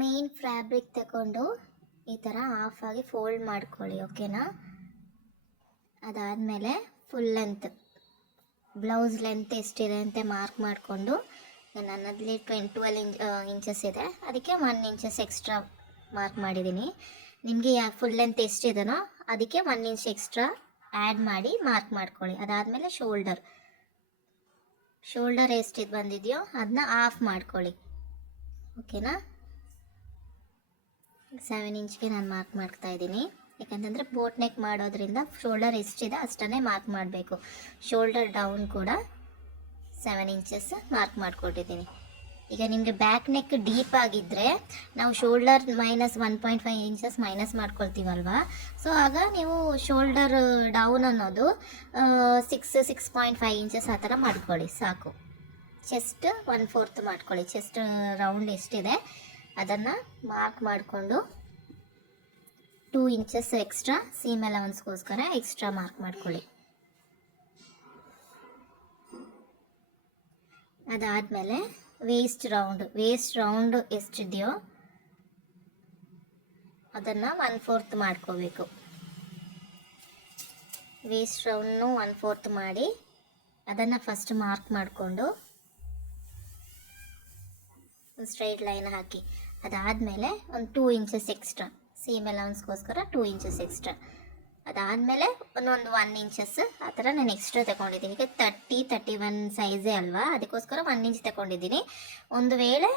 Main fabric ತಗೊಂಡು ಈ ಥರ ಹಾಫ್ ಆಗಿ ಫೋಲ್ಡ್ ಮಾಡ್ಕೊಳ್ಳಿ, ಓಕೆನಾ. ಅದಾದಮೇಲೆ ಫುಲ್ ಲೆಂತ್ ಬ್ಲೌಸ್ ಲೆಂತ್ ಎಷ್ಟಿದೆ ಅಂತ ಮಾರ್ಕ್ ಮಾಡಿಕೊಂಡು, ನನ್ನಲ್ಲಿ 12 ಇಂಚಸ್ ಇದೆ, ಅದಕ್ಕೆ 1 ಇಂಚಸ್ ಎಕ್ಸ್ಟ್ರಾ ಮಾರ್ಕ್ ಮಾಡಿದ್ದೀನಿ. ನಿಮಗೆ ಫುಲ್ ಲೆಂತ್ ಎಷ್ಟಿದೆನೋ ಅದಕ್ಕೆ 1 ಇಂಚ್ ಎಕ್ಸ್ಟ್ರಾ ಆ್ಯಡ್ ಮಾಡಿ ಮಾರ್ಕ್ ಮಾಡ್ಕೊಳ್ಳಿ. ಅದಾದಮೇಲೆ ಶೋಲ್ಡರ್ ಎಷ್ಟಿದು ಬಂದಿದೆಯೋ ಅದನ್ನ ಆಫ್ ಮಾಡ್ಕೊಳ್ಳಿ, ಓಕೆನಾ. 7 ಇಂಚ್ಗೆ ನಾನು ಮಾರ್ಕ್ ಮಾಡ್ತಾ ಇದ್ದೀನಿ, ಯಾಕಂತಂದರೆ ಬೋಟ್ ನೆಕ್ ಮಾಡೋದ್ರಿಂದ ಶೋಲ್ಡರ್ ಎಷ್ಟಿದೆ ಅಷ್ಟನ್ನೇ ಮಾರ್ಕ್ ಮಾಡಬೇಕು. ಶೋಲ್ಡರ್ ಡೌನ್ ಕೂಡ 7 ಇಂಚಸ್ ಮಾರ್ಕ್ ಮಾಡಿಕೊಟ್ಟಿದ್ದೀನಿ. ಈಗ ನಿಮಗೆ ಬ್ಯಾಕ್ ನೆಕ್ ಡೀಪ್ ಆಗಿದ್ದರೆ ನಾವು ಶೋಲ್ಡರ್ -1.5 ಇಂಚಸ್ ಮೈನಸ್ ಮಾಡ್ಕೊಳ್ತೀವಲ್ವ, ಸೊ ಆಗ ನೀವು ಶೋಲ್ಡರ್ ಡೌನ್ ಅನ್ನೋದು 6.5 ಇಂಚಸ್ ಆ ಥರ ಮಾಡ್ಕೊಳ್ಳಿ ಸಾಕು. ಚೆಸ್ಟ್ 1/4 ಮಾಡ್ಕೊಳ್ಳಿ. ಚೆಸ್ಟ್ ರೌಂಡ್ ಎಷ್ಟಿದೆ ಅದನ್ನು ಮಾರ್ಕ್ ಮಾಡಿಕೊಂಡು 2 ಇಂಚಸ್ ಎಕ್ಸ್ಟ್ರಾ ಸೀಮ್ ಅಲೌನ್ಸ್ಗೋಸ್ಕರ ಎಕ್ಸ್ಟ್ರಾ ಮಾರ್ಕ್ ಮಾಡ್ಕೊಳ್ಳಿ. ಅದಾದಮೇಲೆ ವೇಸ್ಟ್ ರೌಂಡ್ ಎಷ್ಟಿದೆಯೋ ಅದನ್ನು 1/4 ಮಾಡ್ಕೋಬೇಕು. ವೇಸ್ಟ್ ರೌಂಡ್ನು 1/4 ಮಾಡಿ ಅದನ್ನು ಫಸ್ಟ್ ಮಾರ್ಕ್ ಮಾಡಿಕೊಂಡು ಸ್ಟ್ರೈಟ್ ಲೈನ್ ಹಾಕಿ. ಅದಾದಮೇಲೆ ಒಂದು 2 ಇಂಚಸ್ ಎಕ್ಸ್ಟ್ರಾ ಸೀಮ್ ಅಲೌನ್ಸ್ಗೋಸ್ಕರ 2 ಇಂಚಸ್ ಎಕ್ಸ್ಟ್ರಾ. ಅದಾದಮೇಲೆ ಒಂದೊಂದು 1 ಇಂಚಸ್ ಆ ಥರ ನಾನು ಎಕ್ಸ್ಟ್ರಾ ತಗೊಂಡಿದ್ದೀನಿ. ಈಗ 30-31 ಸೈಜೇ ಅಲ್ವಾ, ಅದಕ್ಕೋಸ್ಕರ 1 ಇಂಚ್ ತಗೊಂಡಿದ್ದೀನಿ. ಒಂದು ವೇಳೆ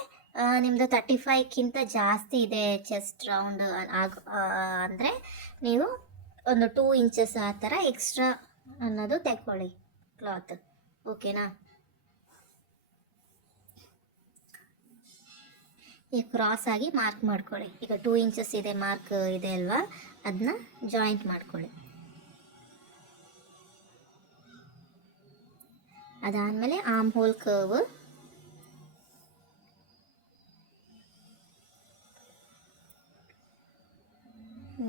ನಿಮ್ಮದು 35ಕ್ಕಿಂತ ಜಾಸ್ತಿ ಇದೆ ಚೆಸ್ಟ್ ರೌಂಡ್ ಅಂದರೆ ನೀವು ಒಂದು 2 ಇಂಚಸ್ ಆ ಥರ ಎಕ್ಸ್ಟ್ರಾ ಅನ್ನೋದು ತೆಕ್ಕೊಳ್ಳಿ ಕ್ಲಾತ್, ಓಕೆನಾ. ಈಗ ಕ್ರಾಸ್ ಆಗಿ ಮಾರ್ಕ್ ಮಾಡ್ಕೊಳ್ಳಿ. ಈಗ 2 ಇಂಚಸ್ ಇದೆ ಮಾರ್ಕ್ ಇದೆ ಅಲ್ವಾ, ಅದನ್ನ ಜಾಯಿಂಟ್ ಮಾಡ್ಕೊಳ್ಳಿ. ಅದಾದಮೇಲೆ arm hole curve,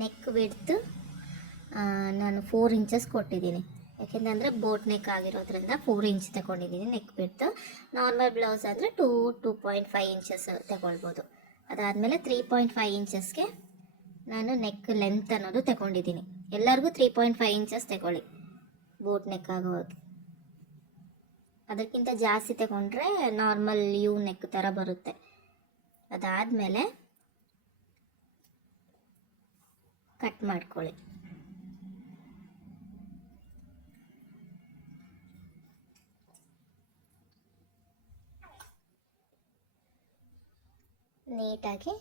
neck width ನಾನು 4 ಇಂಚಸ್ ಕೊಟ್ಟಿದ್ದೀನಿ, ಯಾಕೆಂದರೆ ಬೋಟ್ ನೆಕ್ ಆಗಿರೋದ್ರಿಂದ 4 ಇಂಚ್ ತಗೊಂಡಿದ್ದೀನಿ ನೆಕ್ ವಿಡ್ತ್. ನಾರ್ಮಲ್ ಬ್ಲೌಸ್ ಅಂದರೆ 2.5 ಇಂಚಸ್ ತಗೊಳ್ಬೋದು. ಅದಾದಮೇಲೆ 3.5 ಇಂಚಸ್ಗೆ ನಾನು ನೆಕ್ ಲೆಂತ್ ಅನ್ನೋದು ತಗೊಂಡಿದ್ದೀನಿ. ಎಲ್ಲರಿಗೂ 3.5 ಇಂಚಸ್ ತಗೊಳ್ಳಿ ಬೋಟ್ ನೆಕ್ ಆಗೋದು. ಅದಕ್ಕಿಂತ ಜಾಸ್ತಿ ತಗೊಂಡ್ರೆ ನಾರ್ಮಲ್ ಯು ನೆಕ್ ಥರ ಬರುತ್ತೆ. ಅದಾದಮೇಲೆ ಕಟ್ ಮಾಡ್ಕೊಳ್ಳಿ. ನೀಟಾಗಿ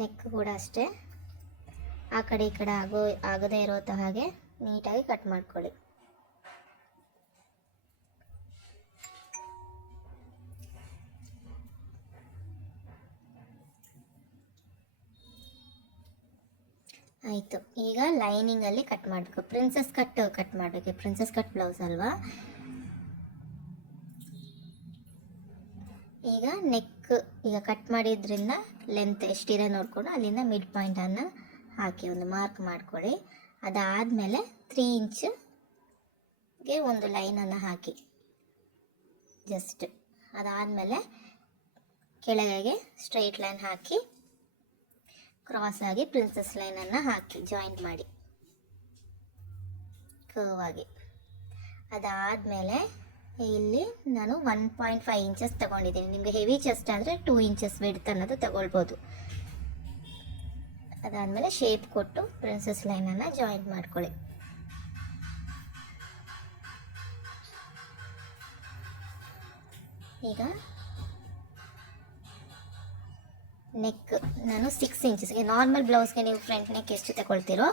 ನೆಕ್ ಕೂಡ ಅಷ್ಟೇ ಆ ಕಡೆ ಈ ಕಡೆ ಆಗದೇ ಇರೋ ಹಾಗೆ ನೀಟಾಗಿ ಕಟ್ ಮಾಡ್ಕೊಳ್ಳಿ. ಆಯಿತು. ಈಗ ಲೈನಿಂಗಲ್ಲಿ ಕಟ್ ಮಾಡಬೇಕು. ಪ್ರಿನ್ಸಸ್ ಕಟ್ ಮಾಡಬೇಕು. ಪ್ರಿನ್ಸಸ್ ಕಟ್ ಬ್ಲೌಸ್ ಅಲ್ವಾ. ಈಗ ನೆಕ್ ಈಗ ಕಟ್ ಮಾಡಿದ್ರಿಂದ ಲೆಂತ್ ಎಷ್ಟಿದೆ ನೋಡಿಕೊಂಡು ಅಲ್ಲಿಂದ ಮಿಡ್ ಪಾಯಿಂಟನ್ನು ಹಾಕಿ ಒಂದು ಮಾರ್ಕ್ ಮಾಡ್ಕೊಳ್ಳಿ. ಅದಾದಮೇಲೆ 3 ಇಂಚ್ಗೆ ಒಂದು ಲೈನನ್ನು ಹಾಕಿ ಜಸ್ಟ್. ಅದಾದಮೇಲೆ ಕೆಳಗೆ ಸ್ಟ್ರೈಟ್ ಲೈನ್ ಹಾಕಿ ಕ್ರಾಸ್ ಆಗಿ ಪ್ರಿನ್ಸಸ್ ಲೈನನ್ನು ಹಾಕಿ ಜಾಯಿಂಟ್ ಮಾಡಿ ಕರ್ವ್ ಆಗಿ. ಅದಾದಮೇಲೆ ಇಲ್ಲಿ ನಾನು 1.5 ಇಂಚಸ್ ತಗೊಂಡಿದ್ದೀನಿ. ನಿಮಗೆ ಹೆವಿ ಚೆಸ್ಟ್ ಆದರೆ 2 ಇಂಚಸ್ ವಿಡ್ತ್ ಅನ್ನೋದು ತಗೊಳ್ಬೋದು. ಅದಾದಮೇಲೆ ಶೇಪ್ ಕೊಟ್ಟು ಪ್ರಿನ್ಸಸ್ ಲೈನನ್ನು ಜಾಯಿಂಟ್ ಮಾಡ್ಕೊಳ್ಳಿ. ಈಗ ನೆಕ್ ನಾನು 6 ಇಂಚಸ್ಗೆ ನಾರ್ಮಲ್ ಬ್ಲೌಸ್ಗೆ ನೀವು ಫ್ರಂಟ್ ನೆಕ್ ಎಷ್ಟು ತಗೊಳ್ತೀರೋ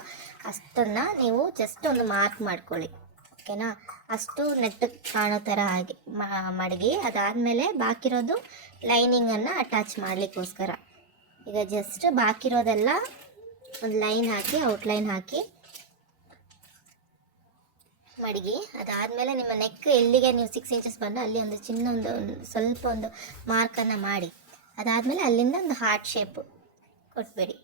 ಅಷ್ಟನ್ನು ನೀವು ಜಸ್ಟ್ ಒಂದು ಮಾರ್ಕ್ ಮಾಡ್ಕೊಳ್ಳಿ, ಓಕೆನಾ. ಅಷ್ಟು ನೆಟ್ಟಗೆ ಕಾಣೋ ಥರ ಹಾಗೆ ಮಡಗಿ. ಅದಾದಮೇಲೆ ಬಾಕಿರೋದು ಲೈನಿಂಗನ್ನು ಅಟ್ಯಾಚ್ ಮಾಡಲಿಕ್ಕೋಸ್ಕರ ಈಗ ಜಸ್ಟ್ ಬಾಕಿರೋದೆಲ್ಲ ಒಂದು ಲೈನ್ ಹಾಕಿ ಔಟ್ಲೈನ್ ಹಾಕಿ ಮಡಗಿ. ಅದಾದಮೇಲೆ ನಿಮ್ಮ ನೆಕ್ ಎಲ್ಲಿಗೆ ನೀವು 6 ಇಂಚಸ್ ಬಂದು ಅಲ್ಲಿ ಒಂದು ಸ್ವಲ್ಪ ಒಂದು ಮಾರ್ಕನ್ನು ಮಾಡಿ. ಅದಾದಮೇಲೆ ಅಲ್ಲಿಂದ ಒಂದು ಹಾರ್ಟ್ ಶೇಪ್ ಕೊಟ್ಬೇಡಿ.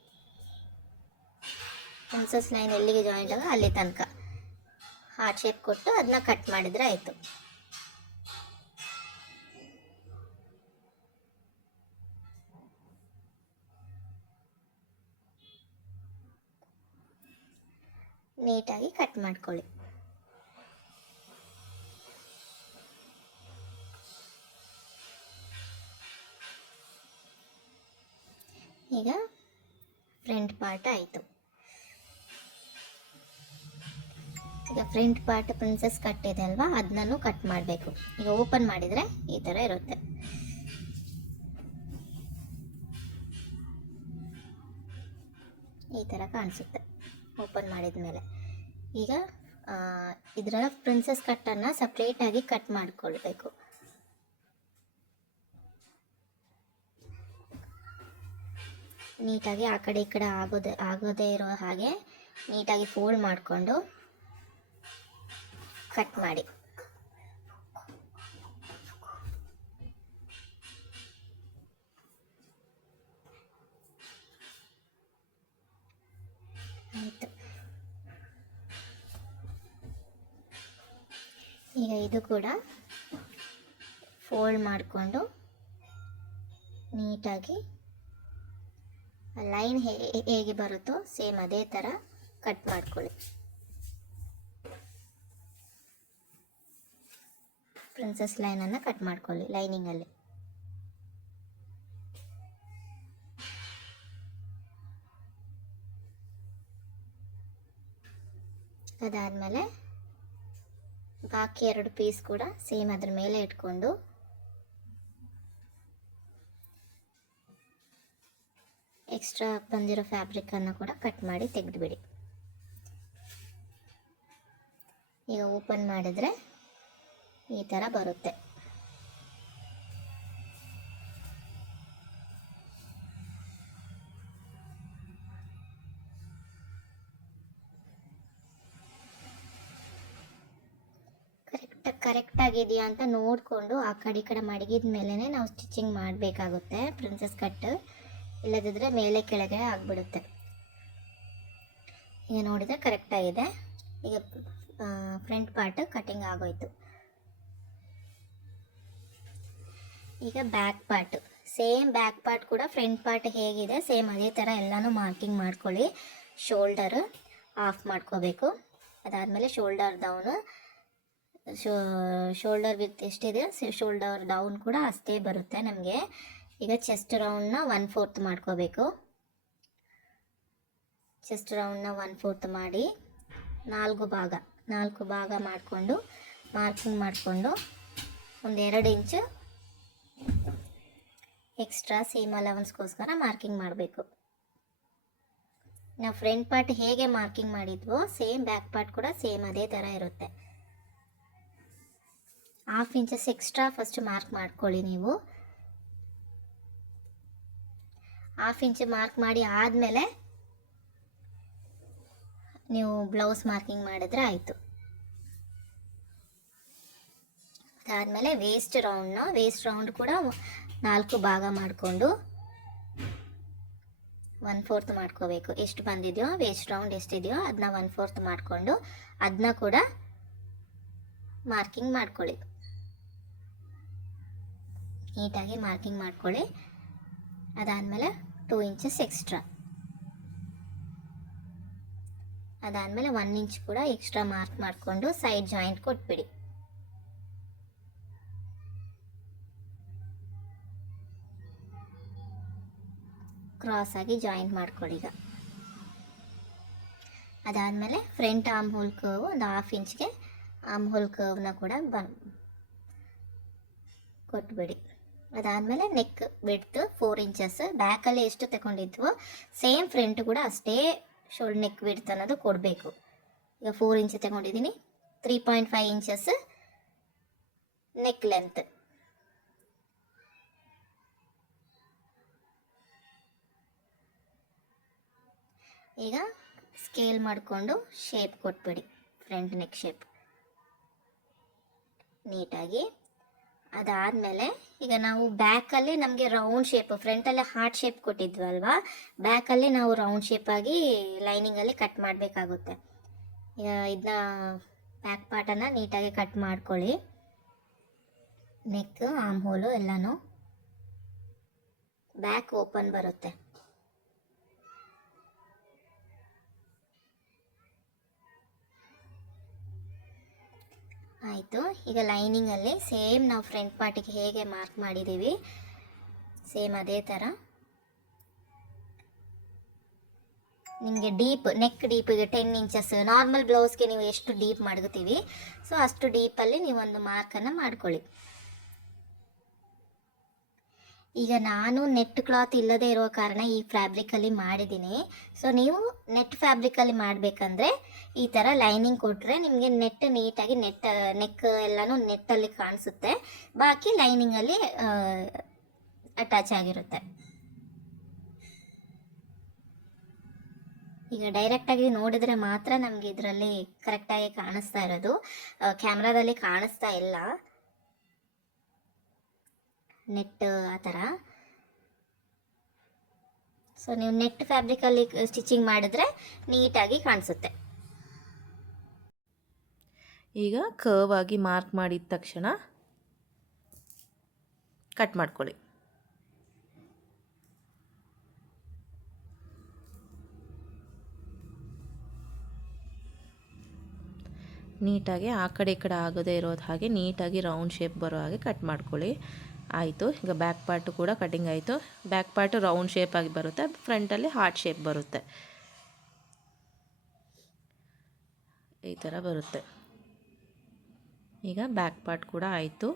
ಪ್ರಿನ್ಸಸ್ ಲೈನ್ ಎಲ್ಲಿಗೆ ಜಾಯಿಂಟ್ ಆಗ ಅಲ್ಲಿ ತನಕ ಹಾರ್ಟ್ ಶೇಪ್ ಕೊಟ್ಟು ಅದನ್ನ ಕಟ್ ಮಾಡಿದರೆ ಆಯಿತು. ನೀಟಾಗಿ ಕಟ್ ಮಾಡ್ಕೊಳ್ಳಿ. ಈಗ ಫ್ರಂಟ್ ಪಾರ್ಟ್ ಆಯಿತು. ಈಗ ಫ್ರಂಟ್ ಪಾರ್ಟ್ ಪ್ರಿನ್ಸೆಸ್ ಕಟ್ ಇದೆ ಅಲ್ವಾ, ಅದನ್ನೂ ಕಟ್ ಮಾಡಬೇಕು. ಈಗ ಓಪನ್ ಮಾಡಿದರೆ ಈ ಥರ ಇರುತ್ತೆ. ಈ ಥರ ಕಾಣಿಸುತ್ತೆ ಓಪನ್ ಮಾಡಿದ ಮೇಲೆ. ಈಗ ಇದರ ಪ್ರಿನ್ಸೆಸ್ ಕಟ್ಟನ್ನು ಸಪ್ರೇಟಾಗಿ ಕಟ್ ಮಾಡಿಕೊಳ್ಬೇಕು. ನೀಟಾಗಿ ಆ ಕಡೆ ಈ ಕಡೆ ಆಗೋದೇ ಇರೋ ಹಾಗೆ ನೀಟಾಗಿ ಫೋಲ್ಡ್ ಮಾಡಿಕೊಂಡು ಕಟ್ ಮಾಡಿ. ಆಯಿತು. ಈಗ ಇದು ಕೂಡ ಫೋಲ್ಡ್ ಮಾಡಿಕೊಂಡು ನೀಟಾಗಿ ಲೈನ್ ಹೇಗೆ ಬರುತ್ತೋ ಸೇಮ್ ಅದೇ ಥರ ಕಟ್ ಮಾಡ್ಕೊಳ್ಳಿ. ಪ್ರಿನ್ಸೆಸ್ ಲೈನನ್ನು ಕಟ್ ಮಾಡ್ಕೊಳ್ಳಿ ಲೈನಿಂಗಲ್ಲಿ. ಅದಾದಮೇಲೆ ಬಾಕಿ 2 ಪೀಸ್ ಕೂಡ ಸೇಮ್ ಅದ್ರ ಮೇಲೆ ಇಟ್ಕೊಂಡು ಎಕ್ಸ್ಟ್ರಾ ಬಂದಿರೋ ಫ್ಯಾಬ್ರಿಕನ್ನು ಕೂಡ ಕಟ್ ಮಾಡಿ ತೆಗೆದುಬಿಡಿ. ಈಗ ಓಪನ್ ಮಾಡಿದ್ರೆ ಈ ಥರ ಬರುತ್ತೆ. ಕರೆಕ್ಟ್ ಆಗಿದೆಯಾ ಅಂತ ನೋಡಿಕೊಂಡು ಆ ಕಡೆ ಈ ಕಡೆ ಮಡಗಿದ ಮೇಲೇ ನಾವು ಸ್ಟಿಚಿಂಗ್ ಮಾಡಬೇಕಾಗುತ್ತೆ ಪ್ರಿನ್ಸೆಸ್ ಕಟ್, ಇಲ್ಲದಿದ್ದರೆ ಮೇಲೆ ಕೆಳಗೆ ಆಗಿಬಿಡುತ್ತೆ. ಈಗ ನೋಡಿದರೆ ಕರೆಕ್ಟಾಗಿದೆ. ಈಗ ಫ್ರಂಟ್ ಪಾರ್ಟ್ ಕಟಿಂಗ್ ಆಗೋಯ್ತು. ಈಗ back part same, back part ಕೂಡ ಫ್ರಂಟ್ ಪಾರ್ಟ್ ಹೇಗಿದೆ ಸೇಮ್ ಅದೇ ಥರ ಎಲ್ಲನೂ ಮಾರ್ಕಿಂಗ್ ಮಾಡ್ಕೊಳ್ಳಿ. ಶೋಲ್ಡರ್ ಆಫ್ ಮಾಡ್ಕೋಬೇಕು. ಅದಾದಮೇಲೆ ಶೋಲ್ಡರ್ ಡೌನು, ಶೋಲ್ಡರ್ ವಿತ್ ಎಷ್ಟಿದೆ ಶೋಲ್ಡರ್ ಡೌನ್ ಕೂಡ ಅಷ್ಟೇ ಬರುತ್ತೆ ನಮಗೆ. ಈಗ ಚೆಸ್ಟ್ ರೌಂಡ್ನ 1/4 ಮಾಡ್ಕೋಬೇಕು. ಚೆಸ್ಟ್ ರೌಂಡ್ನ 1/4 ಮಾಡಿ 4 ಭಾಗ ಮಾಡಿಕೊಂಡು ಮಾರ್ಕಿಂಗ್ ಮಾಡಿಕೊಂಡು ಒಂದು 2 ಇಂಚು ಎಕ್ಸ್ಟ್ರಾ ಸೀಮ್ ಅಲವೆನ್ಸ್ಗೋಸ್ಕರ ಮಾರ್ಕಿಂಗ್ ಮಾಡಬೇಕು. ನಾವು ಫ್ರಂಟ್ ಪಾರ್ಟ್ ಹೇಗೆ ಮಾರ್ಕಿಂಗ್ ಮಾಡಿದ್ವೋ ಸೇಮ್ ಬ್ಯಾಕ್ ಪಾರ್ಟ್ ಕೂಡ ಸೇಮ್ ಅದೇ ಥರ ಇರುತ್ತೆ. 1/2 ಇಂಚಸ್ ಎಕ್ಸ್ಟ್ರಾ ಫಸ್ಟ್ ಮಾರ್ಕ್ ಮಾಡ್ಕೊಳ್ಳಿ. ನೀವು 1/2 ಇಂಚ್ ಮಾರ್ಕ್ ಮಾಡಿ ಆದಮೇಲೆ ನೀವು ಬ್ಲೌಸ್ ಮಾರ್ಕಿಂಗ್ ಮಾಡಿದ್ರೆ ಆಯಿತು. ಅದಾದಮೇಲೆ ವೇಸ್ಟ್ ರೌಂಡ್ ಕೂಡ 4 ಭಾಗ ಮಾಡಿಕೊಂಡು 1/4 ಮಾಡ್ಕೋಬೇಕು. ಎಷ್ಟು ಬಂದಿದೆಯೋ ವೇಸ್ಟ್ ರೌಂಡ್ ಎಷ್ಟಿದೆಯೋ ಅದನ್ನ 1/4 ಮಾಡಿಕೊಂಡು ಅದನ್ನ ಕೂಡ ಮಾರ್ಕಿಂಗ್ ಮಾಡ್ಕೊಳ್ಳಿ. ನೀಟಾಗಿ ಮಾರ್ಕಿಂಗ್ ಮಾಡ್ಕೊಳ್ಳಿ. ಅದಾದಮೇಲೆ 2 ಇಂಚಸ್ ಎಕ್ಸ್ಟ್ರಾ, ಅದಾದಮೇಲೆ 1 ಇಂಚ್ ಕೂಡ ಎಕ್ಸ್ಟ್ರಾ ಮಾರ್ಕ್ ಮಾಡಿಕೊಂಡು ಸೈಡ್ ಜಾಯಿಂಟ್ ಕೊಟ್ಬಿಡಿ. ಕ್ರಾಸ್ ಆಗಿ ಜಾಯಿಂಟ್ ಮಾಡ್ಕೊಳ್ಳಿ. ಈಗ ಅದಾದಮೇಲೆ ಫ್ರಂಟ್ ಆರ್ಮ್ ಹೋಲ್ ಕರ್ವ್ ಒಂದು 1/2 ಇಂಚ್ಗೆ ಆರ್ಮ್ ಹೋಲ್ ಕರ್ವ್ನ ಕೂಡ ಕೊಟ್ಬಿಡಿ. ಅದಾದಮೇಲೆ ನೆಕ್ ವಿಡ್ತ್ 4 ಇಂಚಸ್, ಬ್ಯಾಕಲ್ಲಿ ಎಷ್ಟು ತಗೊಂಡಿದ್ವೋ ಸೇಮ್ ಫ್ರಂಟ್ ಕೂಡ ಅಷ್ಟೇ ನೆಕ್ ವಿಡ್ತ್ ಅನ್ನೋದು ಕೊಡಬೇಕು. ಈಗ 4 ಇಂಚ್ ತಗೊಂಡಿದ್ದೀನಿ. 3.5 ಇಂಚಸ್ ನೆಕ್ ಲೆಂತ್. ಈಗ ಸ್ಕೇಲ್ ಮಾಡಿಕೊಂಡು ಶೇಪ್ ಕೊಟ್ಬಿಡಿ, ಫ್ರಂಟ್ ನೆಕ್ ಶೇಪ್ ನೀಟಾಗಿ. ಅದಾದಮೇಲೆ ಈಗ ನಾವು ಬ್ಯಾಕಲ್ಲಿ ನಮಗೆ ರೌಂಡ್ ಶೇಪ್, ಫ್ರಂಟಲ್ಲಿ ಹಾರ್ಟ್ ಶೇಪ್ ಕೊಟ್ಟಿದ್ವಲ್ವಾ, ಬ್ಯಾಕಲ್ಲಿ ನಾವು ರೌಂಡ್ ಶೇಪಾಗಿ ಲೈನಿಂಗಲ್ಲಿ ಕಟ್ ಮಾಡಬೇಕಾಗುತ್ತೆ. ಈಗ ಇದನ್ನ ಬ್ಯಾಕ್ ಪಾರ್ಟನ್ನು ನೀಟಾಗಿ ಕಟ್ ಮಾಡ್ಕೊಳ್ಳಿ. ನೆಕ್, ಆರ್ಮ್ ಹೋಲು ಎಲ್ಲನೂ ಬ್ಯಾಕ್ ಓಪನ್ ಬರುತ್ತೆ. ಆಯಿತು. ಈಗ ಲೈನಿಂಗಲ್ಲಿ ಸೇಮ್ ನಾವು ಫ್ರಂಟ್ ಪಾರ್ಟಿಗೆ ಹೇಗೆ ಮಾರ್ಕ್ ಮಾಡಿದ್ದೀವಿ ಸೇಮ್ ಅದೇ ಥರ ನಿಮಗೆ ನೆಕ್ ಡೀಪಿಗೆ 10 ಇಂಚಸ್ ನಾರ್ಮಲ್ ಬ್ಲೌಸ್ಗೆ ನೀವು ಎಷ್ಟು ಡೀಪ್ ಮಾಡ್ಕೋತೀವಿ ಸೊ ಅಷ್ಟು ಡೀಪಲ್ಲಿ ನೀವೊಂದು ಮಾರ್ಕನ್ನು ಮಾಡ್ಕೊಳ್ಳಿ. ಈಗ ನಾನು ನೆಟ್ ಕ್ಲಾತ್ ಇಲ್ಲದೇ ಇರೋ ಕಾರಣ ಈ ಫ್ಯಾಬ್ರಿಕಲ್ಲಿ ಮಾಡಿದ್ದೀನಿ. ಸೊ ನೀವು ನೆಟ್ ಫ್ಯಾಬ್ರಿಕಲ್ಲಿ ಮಾಡಬೇಕಂದ್ರೆ ಈ ಥರ ಲೈನಿಂಗ್ ಕೊಟ್ಟರೆ ನಿಮಗೆ ನೆಟ್ ನೀಟಾಗಿ ನೆಕ್ ಎಲ್ಲನೂ ನೆಟ್ಟಲ್ಲಿ ಕಾಣಿಸುತ್ತೆ, ಬಾಕಿ ಲೈನಿಂಗಲ್ಲಿ ಅಟ್ಯಾಚ್ ಆಗಿರುತ್ತೆ. ಈಗ ಡೈರೆಕ್ಟಾಗಿ ನೋಡಿದರೆ ಮಾತ್ರ ನಮಗೆ ಇದರಲ್ಲಿ ಕರೆಕ್ಟಾಗಿ ಕಾಣಿಸ್ತಾ ಇರೋದು, ಕ್ಯಾಮ್ರಾದಲ್ಲಿ ಕಾಣಿಸ್ತಾ ಇಲ್ಲ ನೆಟ್ ಆ ಥರ. ಸೊ ನೀವು ನೆಟ್ ಫ್ಯಾಬ್ರಿಕಲ್ಲಿ ಸ್ಟಿಚಿಂಗ್ ಮಾಡಿದ್ರೆ ನೀಟಾಗಿ ಕಾಣಿಸುತ್ತೆ. ಈಗ ಕರ್ವ್ ಆಗಿ ಮಾರ್ಕ್ ಮಾಡಿದ ತಕ್ಷಣ ಕಟ್ ಮಾಡ್ಕೊಳ್ಳಿ. ನೀಟಾಗಿ ಆ ಕಡೆ ಈ ಕಡೆ ಆಗದೇ ಇರೋದು ಹಾಗೆ ನೀಟಾಗಿ ರೌಂಡ್ ಶೇಪ್ ಬರೋ ಹಾಗೆ ಕಟ್ ಮಾಡ್ಕೊಳ್ಳಿ. ಆಯಿತು. ಈಗ ಬ್ಯಾಕ್ ಪಾರ್ಟು ಕೂಡ ಕಟಿಂಗ್ ಆಯಿತು. ಬ್ಯಾಕ್ ಪಾರ್ಟು ರೌಂಡ್ ಶೇಪ್ ಆಗಿ ಬರುತ್ತೆ, ಫ್ರಂಟಲ್ಲಿ ಹಾರ್ಟ್ ಶೇಪ್ ಬರುತ್ತೆ, ಈ ಥರ ಬರುತ್ತೆ. ಈಗ ಬ್ಯಾಕ್ ಪಾರ್ಟ್ ಕೂಡ ಆಯಿತು.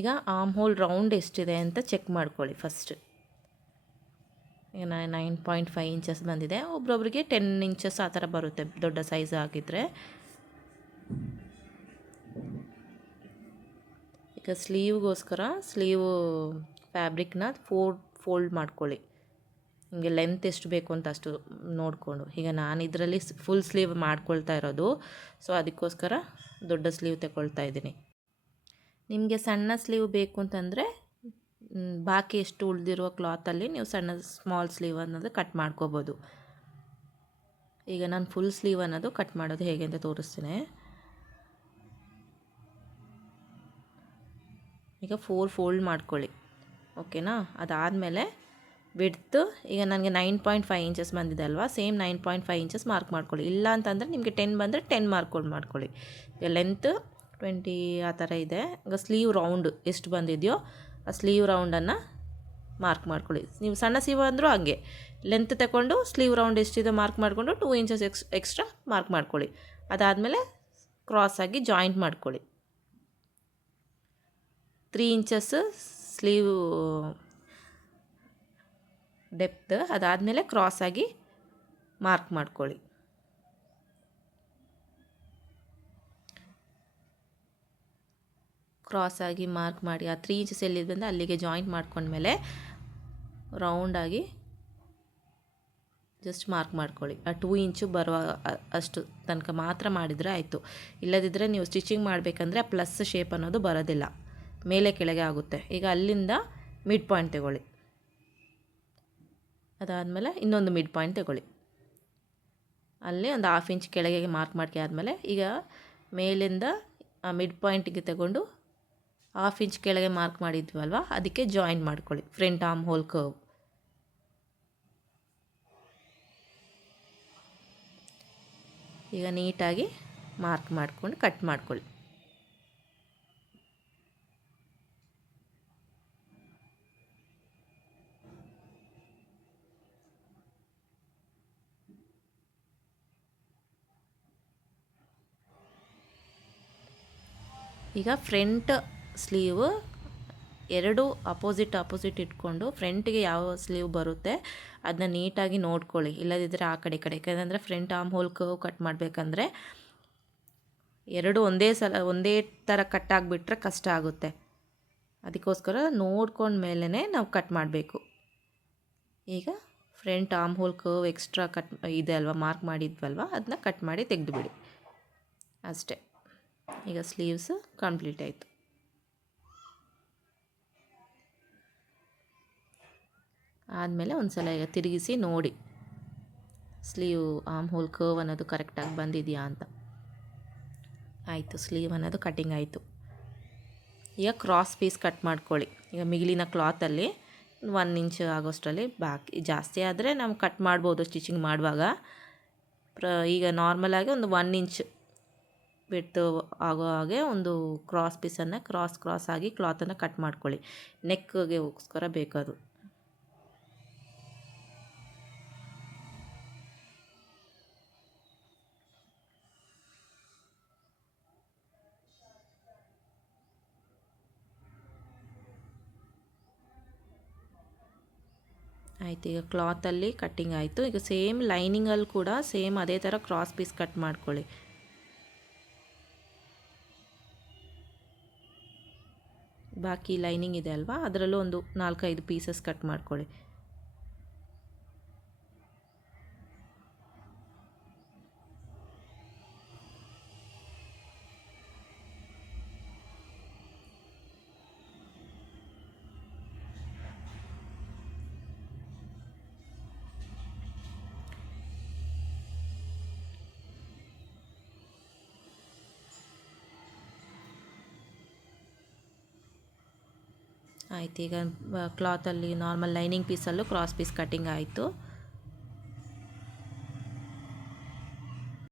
ಈಗ ಆರ್ಮ್ ಹೋಲ್ ರೌಂಡ್ ಎಷ್ಟಿದೆ ಅಂತ ಚೆಕ್ ಮಾಡ್ಕೊಳ್ಳಿ ಫಸ್ಟ್. ಈಗ 9.5 ಇಂಚಸ್ ಬಂದಿದೆ, ಒಬ್ರೊಬ್ರಿಗೆ 10 ಇಂಚಸ್ ಆ ಥರ ಬರುತ್ತೆ ದೊಡ್ಡ ಸೈಜ್ ಆಗಿದ್ದರೆ. ಈಗ ಸ್ಲೀವ್ಗೋಸ್ಕರ ಸ್ಲೀವ್ ಫ್ಯಾಬ್ರಿಕ್ನ 4 ಫೋಲ್ಡ್ ಮಾಡ್ಕೊಳ್ಳಿ. ನಿಮಗೆ ಲೆಂತ್ ಎಷ್ಟು ಬೇಕು ಅಂತ ಅಷ್ಟು ನೋಡಿಕೊಂಡು. ಈಗ ನಾನು ಇದರಲ್ಲಿ ಫುಲ್ ಸ್ಲೀವ್ ಮಾಡ್ಕೊಳ್ತಾ ಇರೋದು, ಸೊ ಅದಕ್ಕೋಸ್ಕರ ದೊಡ್ಡ ಸ್ಲೀವ್ ತಗೊಳ್ತಾ ಇದ್ದೀನಿ. ನಿಮಗೆ ಸಣ್ಣ ಸ್ಲೀವ್ ಬೇಕು ಅಂತಂದರೆ ಬಾಕಿ ಎಷ್ಟು ಉಳಿದಿರುವ ಕ್ಲಾತಲ್ಲಿ ನೀವು ಸ್ಮಾಲ್ ಸ್ಲೀವ್ ಅನ್ನೋದು ಕಟ್ ಮಾಡ್ಕೋಬೋದು. ಈಗ ನಾನು ಫುಲ್ ಸ್ಲೀವ್ ಅನ್ನೋದು ಕಟ್ ಮಾಡೋದು ಹೇಗೆ ಅಂತ ತೋರಿಸ್ತೀನಿ. ಈಗ 4 ಫೋಲ್ಡ್ ಮಾಡ್ಕೊಳ್ಳಿ, ಓಕೆನಾ. ಅದಾದಮೇಲೆ ವಿಡ್ತ್ ಈಗ ನನಗೆ 9.5 ಇಂಚಸ್ ಬಂದಿದೆ ಅಲ್ವಾ, ಸೇಮ್ 9.5 ಇಂಚಸ್ ಮಾರ್ಕ್ ಮಾಡ್ಕೊಳ್ಳಿ. ಇಲ್ಲ ಅಂತಂದರೆ ನಿಮಗೆ 10 ಬಂದರೆ 10 ಮಾಡ್ಕೊಳ್ಳಿ. ಈಗ ಲೆಂತ್ 20 ಆ ಥರ ಇದೆ. ಈಗ ಸ್ಲೀವ್ ರೌಂಡ್ ಎಷ್ಟು ಬಂದಿದೆಯೋ ಆ ಸ್ಲೀವ್ ರೌಂಡನ್ನು ಮಾರ್ಕ್ ಮಾಡ್ಕೊಳ್ಳಿ. ನೀವು ಸಣ್ಣ ಸ್ಲೀವ್ ಅಂದರೂ ಹಾಗೆ ಲೆಂತ್ ತಗೊಂಡು ಸ್ಲೀವ್ ರೌಂಡ್ ಎಷ್ಟಿದೆ ಮಾರ್ಕ್ ಮಾಡಿಕೊಂಡು 2 ಇಂಚಸ್ ಎಕ್ಸ್ಟ್ರಾ ಮಾರ್ಕ್ ಮಾಡ್ಕೊಳ್ಳಿ. ಅದಾದಮೇಲೆ ಕ್ರಾಸಾಗಿ ಜಾಯಿಂಟ್ ಮಾಡ್ಕೊಳ್ಳಿ. 3 ಇಂಚಸ್ ಸ್ಲೀವ್ ಡೆಪ್ತ್, ಅದಾದಮೇಲೆ ಕ್ರಾಸಾಗಿ ಮಾರ್ಕ್ ಮಾಡ್ಕೊಳ್ಳಿ. ಕ್ರಾಸಾಗಿ ಮಾರ್ಕ್ ಮಾಡಿ ಆ 3 ಇಂಚಸ್ ಎಲ್ಲಿದೆ ಬಂದು ಅಲ್ಲಿಗೆ ಜಾಯಿಂಟ್ ಮಾಡ್ಕೊಂಡ್ಮೇಲೆ ರೌಂಡಾಗಿ ಜಸ್ಟ್ ಮಾರ್ಕ್ ಮಾಡ್ಕೊಳ್ಳಿ. ಆ 2 ಇಂಚು ಬರುವ ಅಷ್ಟು ತನಕ ಮಾತ್ರ ಮಾಡಿದರೆ ಆಯಿತು. ಇಲ್ಲದಿದ್ದರೆ ನೀವು ಸ್ಟಿಚಿಂಗ್ ಮಾಡಬೇಕಂದ್ರೆ ಆ ಪ್ಲಸ್ ಶೇಪ್ ಅನ್ನೋದು ಬರೋದಿಲ್ಲ, ಮೇಲೆ ಕೆಳಗೆ ಆಗುತ್ತೆ. ಈಗ ಅಲ್ಲಿಂದ ಮಿಡ್ ಪಾಯಿಂಟ್ ತಗೊಳ್ಳಿ. ಅದಾದಮೇಲೆ ಇನ್ನೊಂದು ಮಿಡ್ ಪಾಯಿಂಟ್ ತಗೊಳ್ಳಿ. ಅಲ್ಲಿ ಒಂದು 1/2 ಇಂಚ್ ಕೆಳಗೆ ಮಾರ್ಕ್ ಮಾಡ್ಕೆ ಆದಮೇಲೆ ಈಗ ಮೇಲಿಂದ ಆ ಮಿಡ್ ಪಾಯಿಂಟಿಗೆ ತಗೊಂಡು 1/2 ಇಂಚ್ ಕೆಳಗೆ ಮಾರ್ಕ್ ಮಾಡಿದ್ವಲ್ವ ಅದಕ್ಕೆ ಜಾಯಿನ್ ಮಾಡ್ಕೊಳ್ಳಿ ಫ್ರಂಟ್ ಆರ್ಮ್ ಹೋಲ್ ಕರ್ವ್. ಈಗ ನೀಟಾಗಿ ಮಾರ್ಕ್ ಮಾಡ್ಕೊಂಡು ಕಟ್ ಮಾಡ್ಕೊಳ್ಳಿ. ಈಗ ಫ್ರಂಟ್ ಸ್ಲೀವ್ ಎರಡು ಅಪೋಸಿಟ್ ಇಟ್ಕೊಂಡು ಫ್ರಂಟಿಗೆ ಯಾವ ಸ್ಲೀವ್ ಬರುತ್ತೆ ಅದನ್ನ ನೀಟಾಗಿ ನೋಡ್ಕೊಳ್ಳಿ. ಇಲ್ಲದಿದ್ದರೆ ಆ ಕಡೆ ಯಾಕಂದರೆ front arm hole curve cut ಮಾಡಬೇಕಂದ್ರೆ ಎರಡು ಒಂದೇ ಥರ ಕಟ್ ಆಗಿಬಿಟ್ರೆ ಕಷ್ಟ ಆಗುತ್ತೆ. ಅದಕ್ಕೋಸ್ಕರ ನೋಡ್ಕೊಂಡ ಮೇಲೇ ನಾವು ಕಟ್ ಮಾಡಬೇಕು. ಈಗ front arm hole curve extra cut ಇದೆ ಅಲ್ವಾ, ಮಾರ್ಕ್ ಮಾಡಿದ್ವಲ್ವ, ಅದನ್ನ ಕಟ್ ಮಾಡಿ ತೆಗೆದುಬಿಡಿ ಅಷ್ಟೇ. ಈಗ ಸ್ಲೀವ್ಸ್ ಕಂಪ್ಲೀಟ್ ಆಯಿತು. ಆದಮೇಲೆ ಒಂದು ಸಲ ಈಗ ತಿರುಗಿಸಿ ನೋಡಿ ಸ್ಲೀವ್ ಆರ್ಮ್ ಹೋಲ್ ಕರ್ವ್ ಅನ್ನೋದು ಕರೆಕ್ಟಾಗಿ ಬಂದಿದೆಯಾ ಅಂತ. ಆಯಿತು, ಸ್ಲೀವ್ ಅನ್ನೋದು ಕಟ್ಟಿಂಗ್ ಆಯಿತು. ಈಗ ಕ್ರಾಸ್ ಪೀಸ್ ಕಟ್ ಮಾಡ್ಕೊಳ್ಳಿ. ಈಗ ಮಿಗಿಲಿನ ಕ್ಲಾತಲ್ಲಿ 1 ಇಂಚ್ ಆಗೋಷ್ಟರಲ್ಲಿ ಬಾಕಿ ಜಾಸ್ತಿ ಆದರೆ ನಾವು ಕಟ್ ಮಾಡ್ಬೋದು ಸ್ಟಿಚಿಂಗ್ ಮಾಡುವಾಗ. ಈಗ ನಾರ್ಮಲಾಗಿ ಒಂದು 1 ಇಂಚ್ ಬಿಟ್ಟು ಆಗೋ ಹಾಗೆ ಒಂದು ಕ್ರಾಸ್ ಪೀಸನ್ನು ಕ್ರಾಸ್ ಆಗಿ ಕ್ಲಾತನ್ನು ಕಟ್ ಮಾಡ್ಕೊಳ್ಳಿ. ನೆಕ್ಗೆಗೋಸ್ಕರ ಬೇಕದು. ಆಯಿತು, ಈಗ ಕ್ಲಾತಲ್ಲಿ ಕಟ್ಟಿಂಗ್ ಆಯಿತು. ಈಗ ಸೇಮ್ ಲೈನಿಂಗಲ್ಲಿ ಕೂಡ ಸೇಮ್ ಅದೇ ಥರ ಕ್ರಾಸ್ ಪೀಸ್ ಕಟ್ ಮಾಡ್ಕೊಳ್ಳಿ. ಬಾಕಿ ಲೈನಿಂಗ್ ಇದೆ ಅಲ್ವಾ, ಅದರಲ್ಲೂ ಒಂದು 4-5 ಪೀಸಸ್ ಕಟ್ ಮಾಡ್ಕೊಳ್ಳಿ. ಆಯಿತು, ಈಗ ಕ್ಲಾತಲ್ಲಿ ನಾರ್ಮಲ್ ಲೈನಿಂಗ್ ಪೀಸಲ್ಲೂ ಕ್ರಾಸ್ ಪೀಸ್ ಕಟ್ಟಿಂಗ್ ಆಯಿತು.